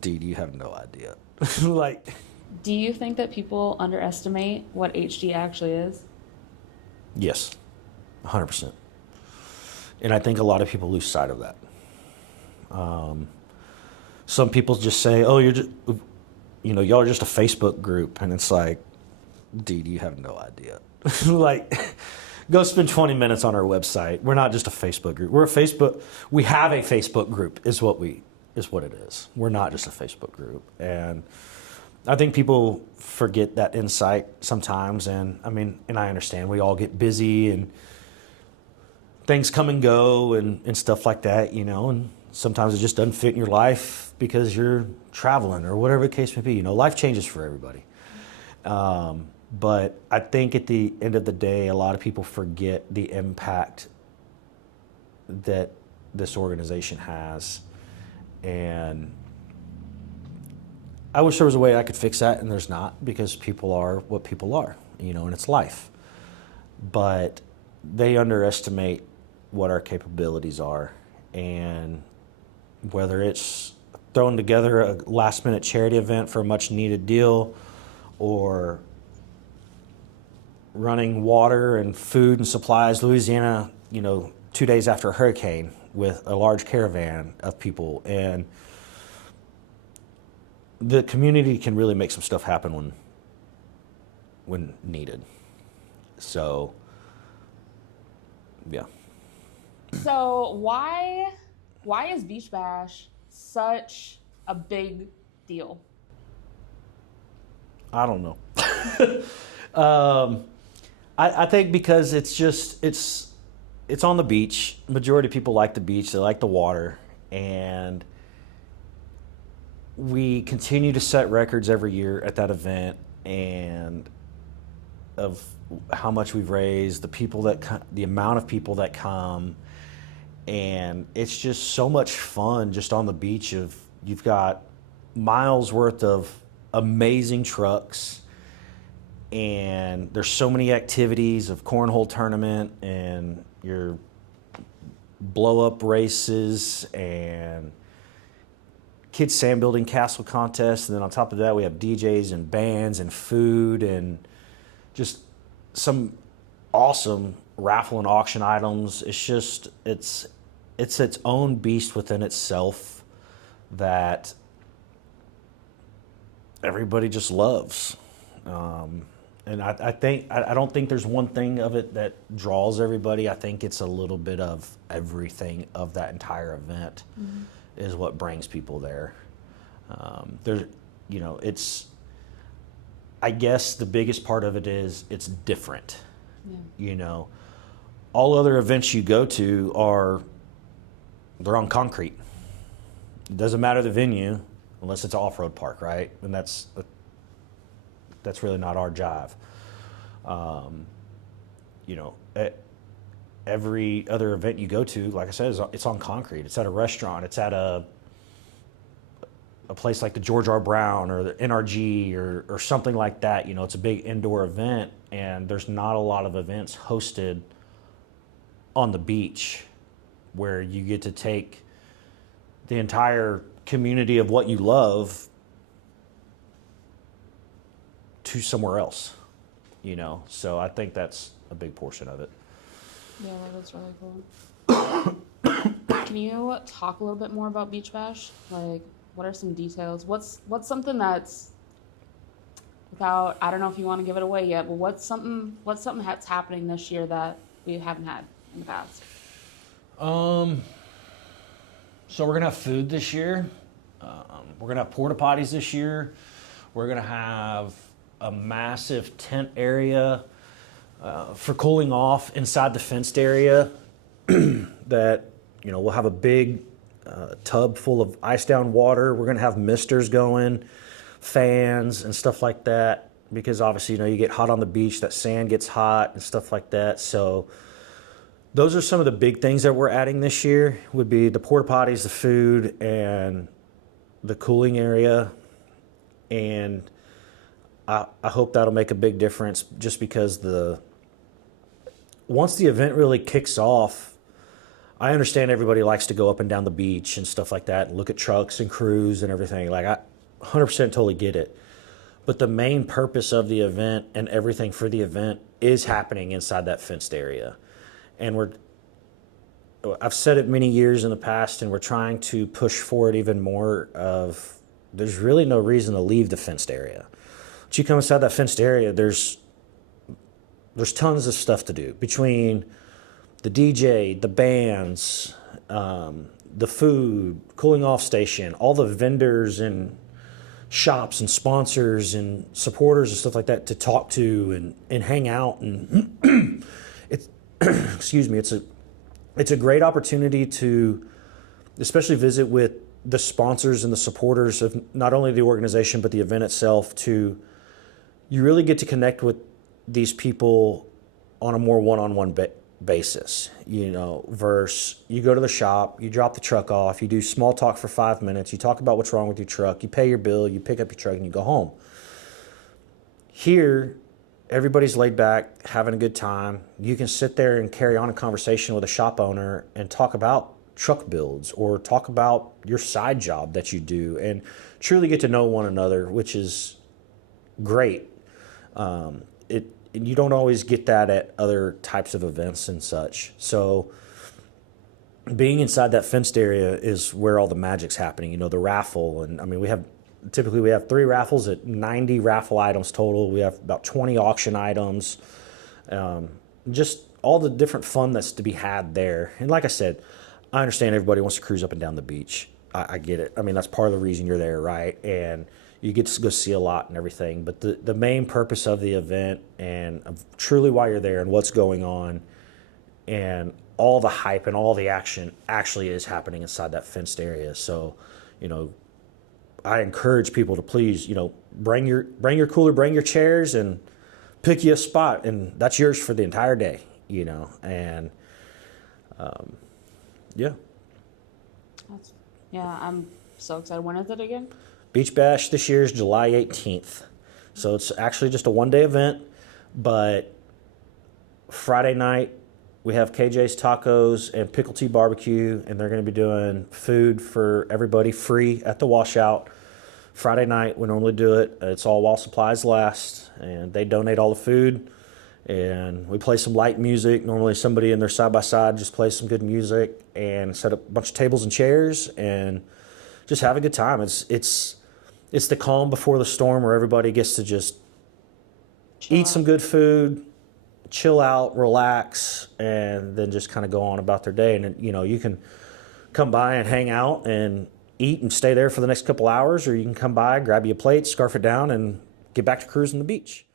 Dude, you have no idea. Like, Do you think that people underestimate what HD actually is? yes, 100%. And I think a lot of people lose sight of that. Some people just say, "Oh, you're just, y'all are just a Facebook group," and it's like, dude, you have no idea. Like, go spend 20 minutes on our website. We're not just a Facebook group. We have a Facebook group is what it is. We're not just a Facebook group. And I think people forget that insight sometimes. And I understand we all get busy and things come and go and stuff like that, and sometimes it just doesn't fit in your life because you're traveling or whatever the case may be. Life changes for everybody. But I think at the end of the day, a lot of people forget the impact that this organization has. And I wish there was a way I could fix that, and there's not, because people are what people are, and it's life. But they underestimate what our capabilities are. And whether it's throwing together a last-minute charity event for a much-needed deal, or running water and food and supplies, Louisiana, 2 days after a hurricane with a large caravan of people. And the community can really make some stuff happen when needed. So, yeah. So why is Beach Bash such a big deal? I don't know. I think because it's on the beach. Majority of people like the beach. They like the water. And we continue to set records every year at that event, and of how much we've raised, the amount of people that come. And it's just so much fun just on the beach. You've got miles worth of amazing trucks, and there's so many activities of cornhole tournament and your blow up races and kids sand building castle contests. And then on top of that, we have DJs and bands and food and just some awesome raffle and auction items. It's its own beast within itself that everybody just loves. And I don't think there's one thing of it that draws everybody. I think it's a little bit of everything of that entire event is what brings people there. I guess the biggest part of it is it's different. Yeah. All other events you go to they're on concrete. It doesn't matter the venue unless it's an off-road park, right? And that's really not our jive. Every other event you go to, like I said, it's on concrete. It's at a restaurant. It's at a place like the George R. Brown or the NRG or something like that. It's a big indoor event, and there's not a lot of events hosted on the beach where you get to take the entire community of what you love to somewhere else, So I think that's a big portion of it. Yeah, that's really cool. Can you talk a little bit more about Beach Bash? Like, what are some details? What's something that's without, I don't know if you want to give it away yet, but what's something that's happening this year that we haven't had in the past? So we're gonna have food this year. We're gonna have porta potties this year. We're gonna have a massive tent area for cooling off inside the fenced area. That we'll have a big tub full of ice down water. We're gonna have misters going, fans and stuff like that, because obviously you get hot on the beach, that sand gets hot and stuff like that. So those are some of the big things that we're adding this year, would be the porta potties, the food, and the cooling area. And I hope that'll make a big difference, just because once the event really kicks off, I understand everybody likes to go up and down the beach and stuff like that and look at trucks and crews and everything. Like, I 100% totally get it. But the main purpose of the event and everything for the event is happening inside that fenced area. And I've said it many years in the past, and we're trying to push for it even more of there's really no reason to leave the fenced area. But you come inside that fenced area, there's tons of stuff to do between the DJ, the bands, the food, cooling off station, all the vendors and shops and sponsors and supporters and stuff like that to talk to and hang out. And it's excuse me, it's a great opportunity to especially visit with the sponsors and the supporters of not only the organization but the event itself. You really get to connect with these people on a more one-on-one basis, versus you go to the shop, you drop the truck off, you do small talk for 5 minutes, you talk about what's wrong with your truck, you pay your bill, you pick up your truck, and you go home. Here, everybody's laid back, having a good time. You can sit there and carry on a conversation with a shop owner and talk about truck builds or talk about your side job that you do and truly get to know one another, which is great. You don't always get that at other types of events and such. So being inside that fenced area is where all the magic's happening. The raffle, and I mean, we have 3 raffles at 90 raffle items total. We have about 20 auction items. Just all the different fun that's to be had there. And like I said, I understand everybody wants to cruise up and down the beach. I get it. I mean, that's part of the reason you're there, right? And you get to go see a lot and everything. But the main purpose of the event and truly why you're there and what's going on and all the hype and all the action actually is happening inside that fenced area. So, I encourage people to please, bring your cooler, bring your chairs, and pick you a spot, and that's yours for the entire day. And yeah. Yeah, I'm so excited. When is it again? Beach Bash this year is July 18th. So it's actually just a one-day event, but Friday night we have KJ's Tacos and Pickle Tea Barbecue, and they're going to be doing food for everybody free at the washout. Friday night we normally do it. It's all while supplies last, and they donate all the food, and we play some light music. Normally somebody in their side-by-side just plays some good music and set up a bunch of tables and chairs and just have a good time. It's the calm before the storm where everybody gets to just eat some good food, chill out, relax, and then just kind of go on about their day. And, you can come by and hang out and eat and stay there for the next couple hours, or you can come by, grab you a plate, scarf it down, and get back to cruising the beach.